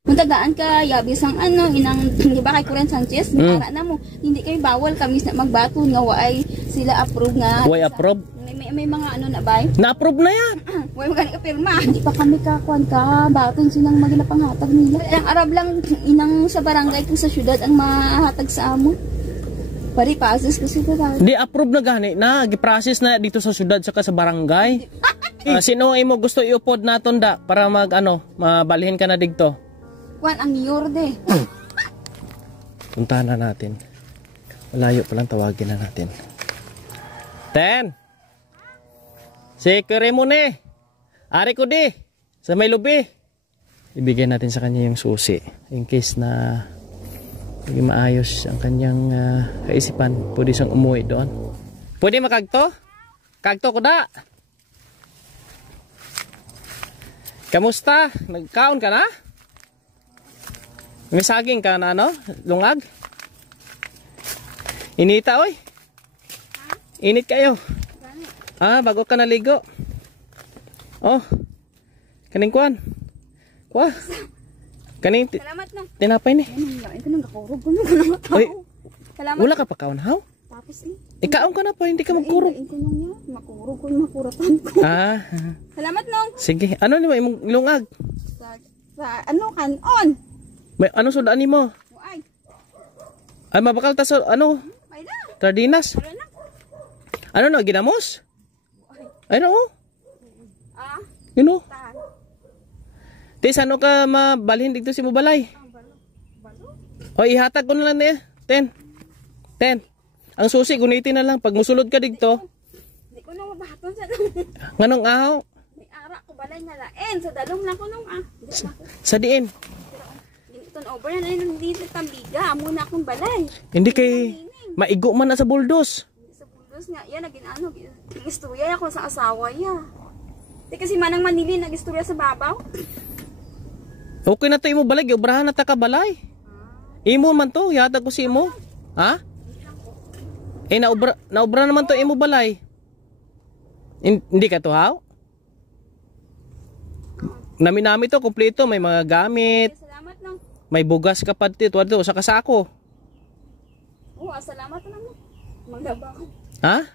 Muntagaan ka, yabis ang inang, di ba kay Kuren Sanchez, para na mo, hindi kayo bawal kami na magbaton nga waay sila approve nga. Way approve? May mga na ba? Na-approve na yan. Way magani ka pirma. Hindi pa kami kakuan ka, baton silang maginapangatag nila. Ang Arab lang inang sa barangay kung sa syudad ang mahatag sa amo. Pari pases kasi ba? Di approve na gani na, gi-process na dito sa syudad saka sa barangay. Sino imo gusto iupod naton da para mabalhin ka na digto? Kuan ang yurde. Puntahan na natin. Malayo pa lang, tawagin na natin. Ten! Si Kuremune! Ari ko di! Sa may lubi! Ibigay natin sa kanya yung susi. In case na hindi maayos ang kanyang kaisipan, pwede siyang umuwi doon. Pwede makagto? Kagto ko da! Kamusta? Nagkaon ka na? May saging ka na lungag? Inita oy. Init kayo. Bago ka naligo. Oh. Kaning kuan. Kuha. Kaning Salamat no. Tinapay ni. Ito nang gakurog ko no. Oy. Salamat. Wala ka pa kaon haw? Tapos ni. Ikaon ka na pa, hindi ka magkurog. Ito nang niya, makurog ko makuratan ko. Salamat nong. Sige. Ano ni mo imong lungag? Sa kanon. May sudaan nimo? Ay mabakal ta sa May na. Sardinas. Wala na. Ginamos? Ay no. Tahan. Tis ka mabalhin dito si mo balay? O ihatag ko na lang niya. 10. Ang susi gunitin na lang pag musulod ka dito. Hindi ko na mabahaton sa Nganong ahaw? May ara ko balay nga lain. Sa dalong lang ko nung Sa diin. Over na dito tambiga, amo na akong balay. Hindi kay maigo man na sa buldos. Sa buldos nga, yan naging istorya ako sa asawa ya. Di kasi manang Manili nag-istorya sa babaw. Okay na to imo balay, obrahan na ta ka balay. Imo man to, yata ko si imo. Ha? Naobra naman to imo balay. Hindi ka to haw? Nami to kompleto, may mga gamit. Salamat nang. May bugas ka pa dito sa kasako. Salamat naman. Maglabang. Ha?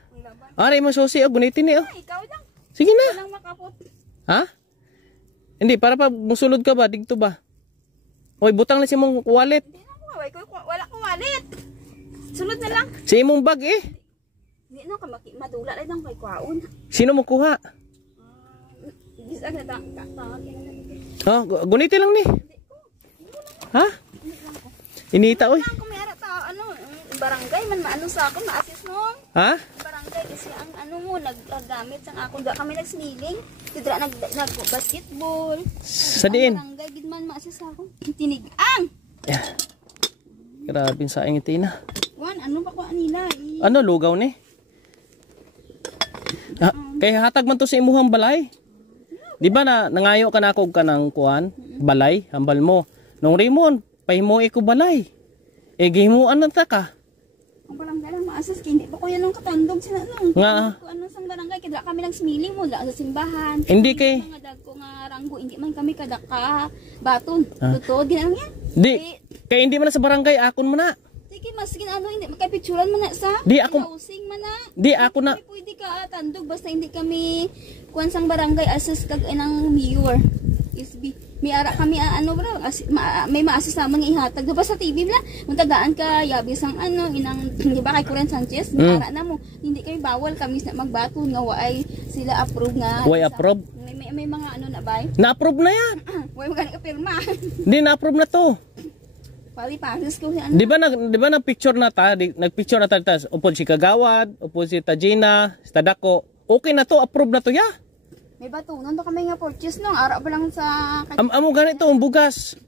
Ari mo susi gunitin ni Ikaw lang. Sige na. Walang makapot. Ha? Hindi para pa musulod ka ba digto ba? Oy butang na si mong wallet. Hindi na wala ko wallet. Sunod na lang. Si imong bag Hindi na ka madula lang kay kwaon. Sino mo kuha? Bisa na ta. Gunitin lang ni. Ha? Inita oy. Kung may ara ta barangay man maano sa ako ma-assist no. Ha? Barangay kasi ang mo naggamit sang ako da kami nagsniling. Tidra nag-basketball. Sa diin. Barangay gid man ma-assist ako. Tinigang. Grabe sa ing itina. Ano pa ko nila? Lugaw ni? Kay hatag man to sa imuhang balay. Di ba nangayo ka na ako ng kuan, balay, hambal mo. Nung Raymond, pahimuwi ko balay. Gihimuan na ta ka. Ang barangay lang maasas, hindi pa ko yan nung katandog sila nung. Nga. Ano sang barangay, kaya kami nagsmiling mo, sa simbahan. Hindi kay. Mga dagko nga ranggo, hindi man kami kadaka baton. Totoo, ginanong yan. Di, kaya hindi man na sa barangay, akon mo na. Sige, mas hindi, makapicturan mo na sa. Di ako. Housing man na. Di ako na. Pwede ka tandog, basta hindi kami kuwan sang barangay, asas kag inang mayor. SB. May ara kami may maasas naman nga ihatag. Diba sa TV bla, muntagaan ka, yabis ang inang, di ba kay Kuren Sanchez, ara na mo, hindi kayo bawal kami na magbaton nga waay sila approve nga. Way approve? May mga na ba? Na-approve na yan. Way magani ka pirma. Hindi na-approve na to. Pali pases ko si Di ba nag-picture na ta, nag-picture na ta, upod si Kagawad, upod si Tajina, si Tadako. Okay na to, approve na to ya. May batunan to kami nga purchase nung ara pa lang sa amo ganito ang bugas.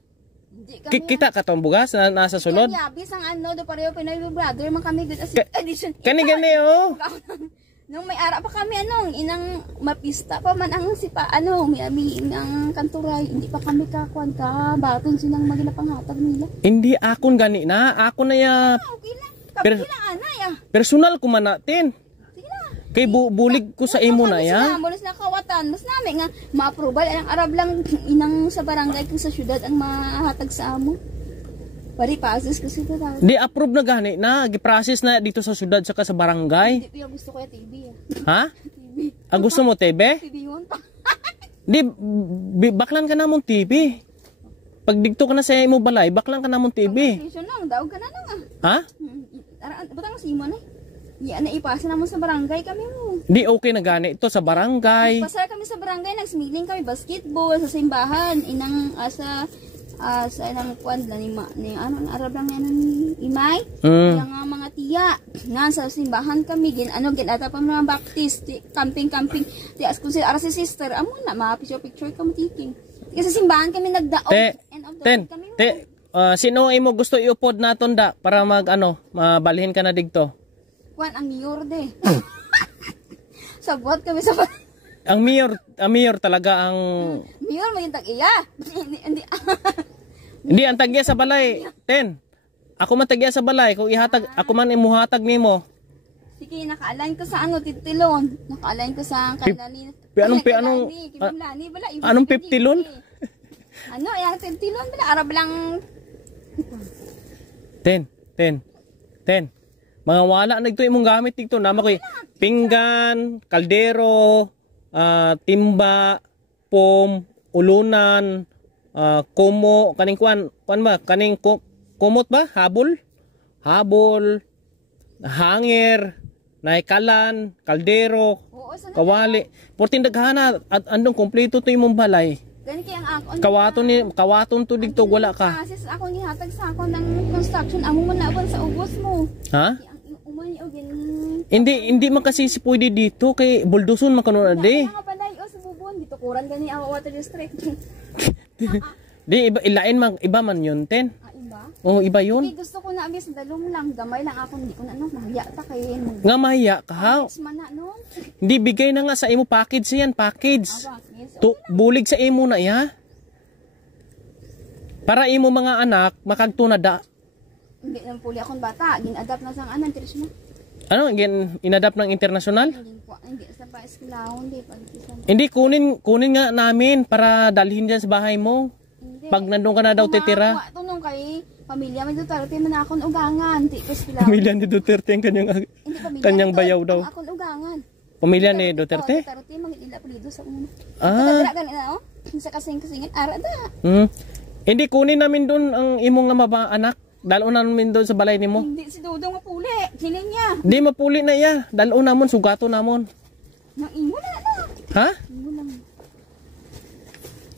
Kita ka tong bugas na nasa sulod. Yabis ang do pareho Pinoy brother man kami good as edition. Kani Nung may ara pa kami inang mapista pa man ang sipa may ang kanturay, hindi pa kami kakuan ka baton silang maginapangatag nila. Hindi akon gani na, ako na ya. Okay lang. Kapila ana ya. Personal ko man natin. Sige na. Kay bulig ko sa imo na ya. Mas nakawatan, mas namin nga ma-approval ang Arab lang inang sa barangay kung sa syudad ang mahatag sa amo. Pari pasis kasi ito daw. Di approve na gani na gi-process na dito sa syudad saka sa barangay. Hindi ko gusto ko ya TV. Ha? TV. Ang gusto mo TV? TV yun pa. Di baklan ka namon TV. Pag digto ka na sa imo balay, baklan ka namon TV. Station lang, daw ka na lang ah. Ha? Butang si mo na. Yan na ipasa naman sa barangay kami mo. Di okay na gani ito sa barangay. Pasar kami sa barangay, nagsmiling kami basketball sa simbahan, inang sa inang kwan na ni ano ang Arab lang ni Imay. Yang mga tiya nga sa simbahan kami ginata pa mga baptist, camping ti as kun sila si sister amo na picture kami taking. Kasi simbahan kami nagdaog end of the week kami. Sino imo gusto iupod naton da para mabalhin ka na digto? Kwan ang mayor de. Sabot kami sa ang mayor talaga ang mayor mo yung tag-iya. Hindi ang tagya sa balay. Ako man tagya sa balay kung ihatag ako man imuhatag nimo. Sige, naka-align ko sa titilon. Naka-align ko sa kanani. Anong 50 lon? Ano, yung 50 lon bala Arab lang. 10. Mga wala na ito imong gamit dito. Nama ko pinggan, kaldero, timba, pom, ulunan, kumo, kaning kuan ba? Kaning kumot ba? Habol, hanger, naikalan, kaldero, kawali. Portin daghana at andong kompleto to imong balay. Gani kay ang kawaton to dito wala ka. Kasi ako gihatag sa ako ng construction amo mo na sa ubos mo. Ha? Hindi man kasi si pwede dito kay bulduson man kuno ade. Mga balay o sa bubon dito kuran gani ang water district. Di iba man yun ten. Iba? Oh, iba yun. Hindi gusto ko na abis dalom lang gamay lang ako hindi ko na mahiya ta kay nga mahiya ka ha. No? Hindi bigay na nga sa imo package yan, package. Bulig sa imo na ya. Para imo mga anak makagtunada. Hindi nang puli akong bata, gin-adapt na sang anan tiris mo. Ano, inadapt ng international? Hindi sa pa eskwelahon di pag hindi kunin nga namin para dalhin diyan sa bahay mo. Hindi. Pag nandun ka na daw titira. Tunong kay pamilya may Duterte man akon ugangan, di ko eskwelahon. Pamilya ni Duterte ang kanyang bayaw daw. Akon ugangan. Pamilya ni Duterte? Duterte mangilila pulido sa una. Ah. Ganina sa kasing-kasingin ara da. Hindi kunin namin doon ang imong nga mga anak. Dalon namin doon sa balay nimo. Hindi si Dodong mapuli. Sinin niya. Hindi mapuli na iya. Dalon namon sugato namon. Nang imo na. Ha? Imo lang.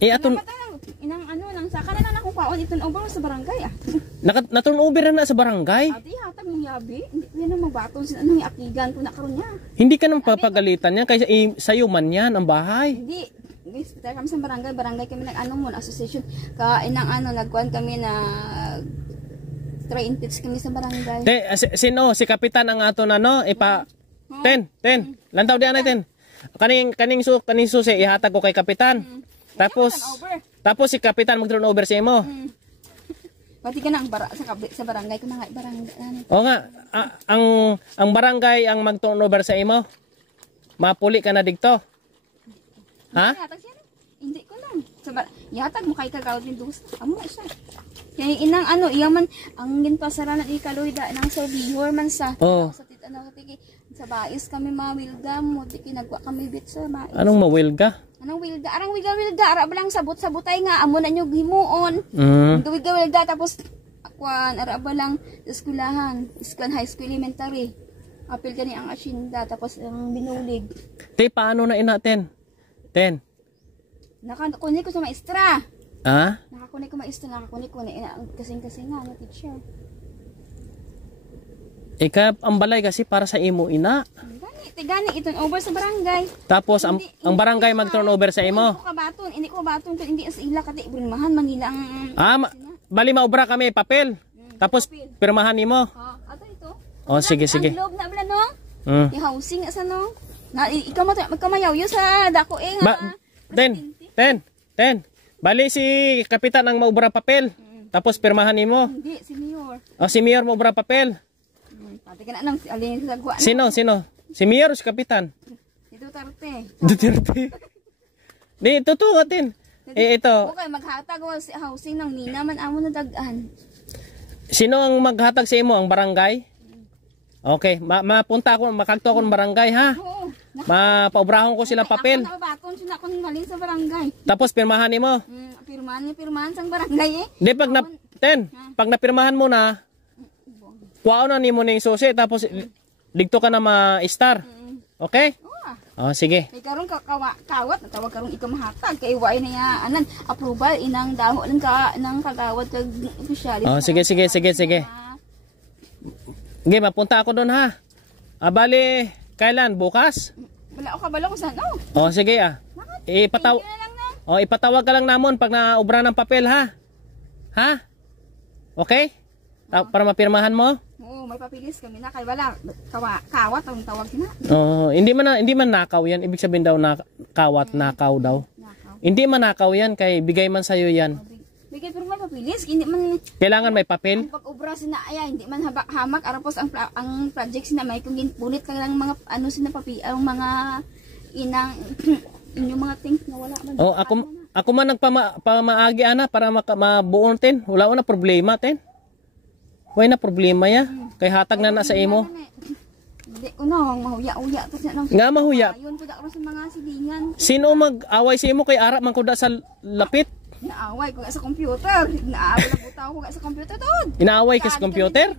Aton inang nang saka na akong paon iton over sa barangay ah. Naturn over na sa barangay. Ati hatag mong yabi. Hindi ko yan ang magbaton sila anong iakigan ko na karon niya. Hindi ka nang papagalitan niya kaysa sayo man yan ang bahay. Hindi. Guys, kami sa barangay kami nag-ano mo association ka inang nagkuan kami na try and teach kami sa barangay. Sino si kapitan ang ato na no ipa 10 lantaw di natin. Kaning susi ihatag ko kay kapitan. Tapos si kapitan mag-turn over sa imo. Pati ka na sa barangay ko na nga barangay. O nga ang barangay ang mag-turn over sa imo. Mapuli ka na digto. Ha? Hindi ko lang. Yatag mo kay kagawad ni Dos. Amo na siya. Kaya inang iyaman ang ginpasara na ikaloy da nang servihor man sa sa sa bais kami mawilga mo di kinagwa kami bit sa bais. Anong mawilga? Anong wilga? Arang wilga ara ba lang sabot-sabotay nga amo na nyo himuon. Wilga tapos akwan ara ba lang eskwelahan, high school elementary. Apil kani ang asyenda tapos ang binulig. Paano na inaten? 10. Nakakunik ko sa maestra. Ah? Nakakunik ko maestra, nakakunik ko na kasing-kasing nga no teacher. Ang balay kasi para sa imo ina. Gani iton over sa barangay. Tapos ang barangay mag-turn over sa imo. Hindi ko baton kung hindi sa ila kati pirmahan mangila ang bali maobra kami papel. Tapos pirmahan nimo. Ato ito. Sige. Ang loob na bala no. I-housing sa no. Na ikaw magkamayaw yo sa dako nga. 10. Bali si kapitan ang maobra papel. Tapos pirmahan nimo. Hindi si mayor. Si mayor maobra papel. Pati ka na nang alin sa gwa. Sino? Si Mayor o si Kapitan? Si Duterte. Duterte. Di, totoo atin. Ito. Okay, maghatag wa si housing ng nina man amo na dagan. Sino ang maghatag sa imo? Ang barangay? Okay, mapunta ako, makagto ako ng barangay ha. Oo. Mapaubrahon ko sila papel. Ako bakon sila akong malin sa barangay. Tapos pirmahan nimo. Pirmahan sang barangay eh. Di pag napirmahan mo na, kuwaon na nimo ning susi tapos digto ka na ma-star. Okay? Oh, sige. Kay karon kawat natawag karon ikaw mahatag kay way na ya anan approval inang daho lang ka nang kagawad kag opisyal. Oh, sige. Sige, mapunta ako doon ha. Bali, kailan? Bukas? Wala ako kabalo kung saan. Oh, sige ah. Ipatawag ka lang namon pag naubra ng papel ha. Ha? Okay? Para mapirmahan mo? Oo, may papilis kami na kay wala kawat ang tawag na. Oh, hindi man nakaw 'yan. Ibig sabihin daw na kawat nakaw daw. Hindi man nakaw 'yan kay bigay man sa iyo 'yan. Bigay pero may papilis, hindi man kailangan may papel. Ang pag-obra sina ay hindi man hamak arapos ang project sina may kung ginpunit ka lang mga ano sina ang mga inang inyong mga things na wala man. Oh, ako man nagpamaagi ana para mabuon tin. Wala na problema tin. Way na problema ya. Kay hatag na sa imo. Hindi uno mahuya-uya to siya nang. Nga mahuya. Ayun ko sa mga silingan. Sino mag-away sa imo kay ara man kuda sa lapit? Naaway ko sa computer. Naaway na buta ko sa computer doon. Inaaway ka sa computer?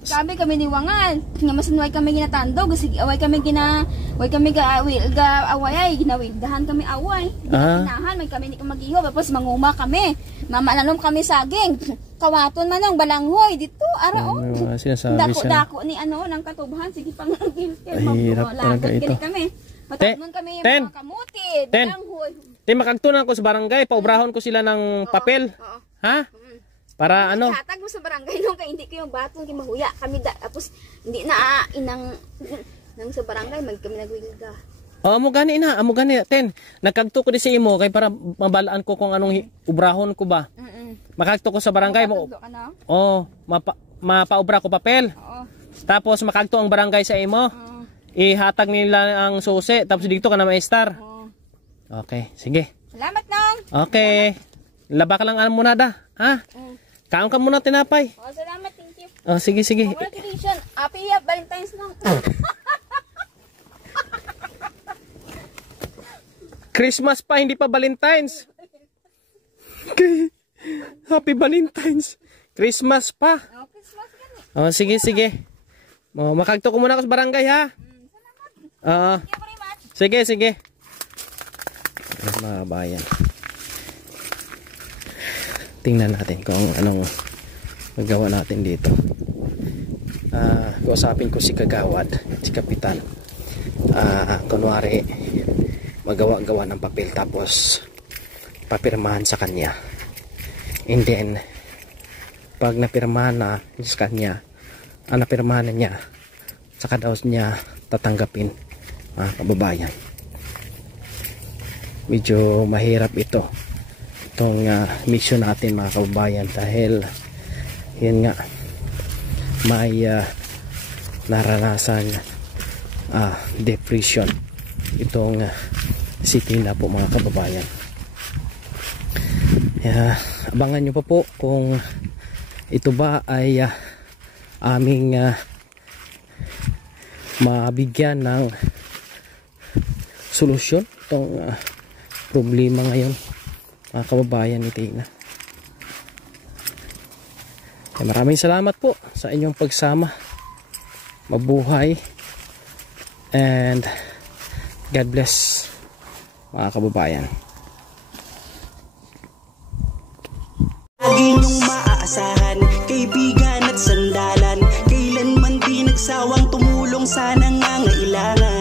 Sabi kami ni Wangan, nga masanway kami ginatando, kasi away kami way kami away ay ginawildahan kami away. Ginahan may kami ni magiho, tapos manguma kami. Mamananom kami saging. Kawaton manong balanghoy dito ara sinasabi siya. Dako ni ano nang katubhan sige pang hirap talaga ito. Kami. Matapnon kami mga kamuti, balanghoy. Makagtunan ko sa barangay, paubrahon ko sila ng papel. Ha? Para ano? Hatag mo sa barangay nung kay hindi ko yung baton kay mahuya kami tapos hindi na inang nang sa barangay kami nagwilga. Amo gani ten. Nagkagto ko di sa imo kay para mabalaan ko kung anong ubrahon ko ba. Makagto ko sa barangay mo. Mapaubra ko papel. Tapos makagto ang barangay sa imo. Ihatag nila ang susi tapos dito ka na ma-star. Okay, sige. Salamat nang. Okay. Laba ka lang muna da, ha? Kaon ka muna tinapay. Salamat, thank you. Sige. Congratulations. Happy Valentine's nang. Christmas pa, hindi pa Valentine's. Okay. Happy Valentine's. Christmas pa. Christmas gani. Sige. Makagto ko muna ako sa barangay ha. Salamat. Thank you very much. Sige. Mga bayan. Tingnan natin kung anong magawa natin dito. Kausapin ko si Kagawad, si Kapitan. Kunwari magawa-gawa ng papel tapos papirmahan sa kanya. And then pag napirmahan na sa kanya, napirmahan na niya, saka daw niya tatanggapin, mga kababayan. Medyo mahirap itong mission natin, mga kababayan, dahil yun nga may naranasan depression itong city na po, mga kababayan. Abangan nyo pa po kung ito ba ay aming mabigyan ng solusyon itong problema ngayon, mga kababayan ni Tina. Maraming salamat po sa inyong pagsama. Mabuhay and God bless, mga kababayan. Lagi niyong maaasahan, kaibigan at sandalan, kailanman di nagsawang tumulong sa nangangailangan.